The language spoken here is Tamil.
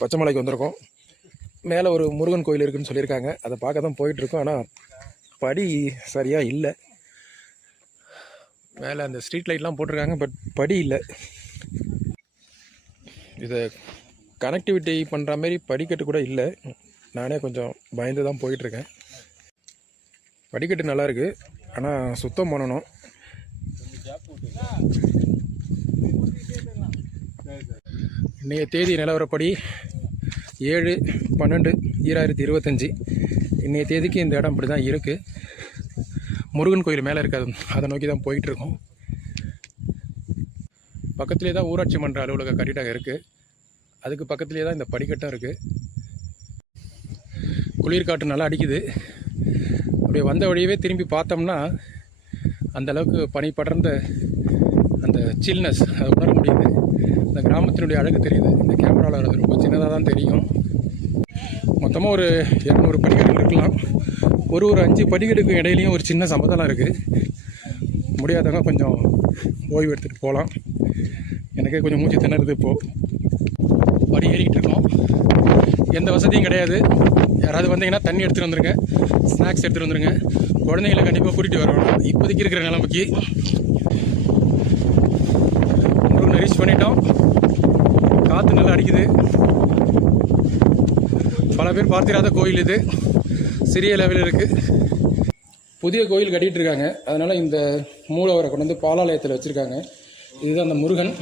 பச்சைமலைக்கு வந்திருக்கோம். மேலே ஒரு முருகன் கோயில் இருக்குதுன்னு சொல்லியிருக்காங்க. அதை பார்க்க தான் போயிட்டுருக்கோம். ஆனால் படி சரியாக இல்லை. மேலே அந்த ஸ்ட்ரீட் லைட்லாம் போட்டிருக்காங்க, பட் படி இல்லை. இதை கனெக்டிவிட்டி பண்ணுற மாதிரி படிக்கட்டு கூட இல்லை. நானே கொஞ்சம் பயந்து தான் போயிட்டுருக்கேன். படிக்கட்டு நல்லாயிருக்கு, ஆனால் சுத்தம் பண்ணணும். இன்றைய தேதி நிலவரப்படி 7/12/2025. இன்றைய தேதிக்கு இந்த இடம் இப்படி தான் இருக்குது. முருகன் கோயில் மேலே இருக்காது, அதை நோக்கி தான் போயிட்டுருக்கோம். பக்கத்துலேயே தான் ஊராட்சி மன்ற அலுவலக கட்டிடம் இருக்குது. அதுக்கு பக்கத்துலேயே தான் இந்த படிக்கட்டும் இருக்குது. குளிர்காற்று நல்லா அடிக்குது. அப்படியே வந்த வழியவே திரும்பி பார்த்தோம்னா அந்தளவுக்கு பனி படர்ந்த அந்த சில்னஸ் அதை உணர முடியுது. இந்த கிராமத்தினுடைய அழகு தெரியுது. இந்த கேமராவில் அது ரொம்ப சின்னதாக தான் தெரியும். மொத்தமாக ஒரு 200 படிக்கட்டுகள் இருக்கலாம். ஒரு 5 படிக்கட்டுக்கு இடையிலையும் ஒரு சின்ன சமதளம் இருக்குது. முடியாதவங்க கொஞ்சம் ஓய்வு எடுத்துகிட்டு போகலாம். எனக்கே கொஞ்சம் மூச்சு திணறுது. இப்போது படி ஏறிக்கிட்டு இருக்கோம். எந்த வசதியும் கிடையாது. யாராவது வந்தீங்கன்னா தண்ணி எடுத்துகிட்டு வந்துடுங்க, ஸ்நாக்ஸ் எடுத்துகிட்டு வந்துடுங்க. குழந்தைங்களை கண்டிப்பாக கூட்டிகிட்டு வரணும். இப்போதைக்கு இருக்கிற நிலைமைக்கு முருகனை ரீச் பண்ணிட்டோம். காற்று நல்லா அடிக்குது. பல பேர் பார்த்திராத கோயில் இது. சிறிய லெவலில் இருக்குது. புதிய கோயில் கட்டிகிட்டு இருக்காங்க. அதனால் இந்த மூலவரை கொண்டு வந்து பாலாலயத்தில் வச்சுருக்காங்க. இதுதான் அந்த முருகன்.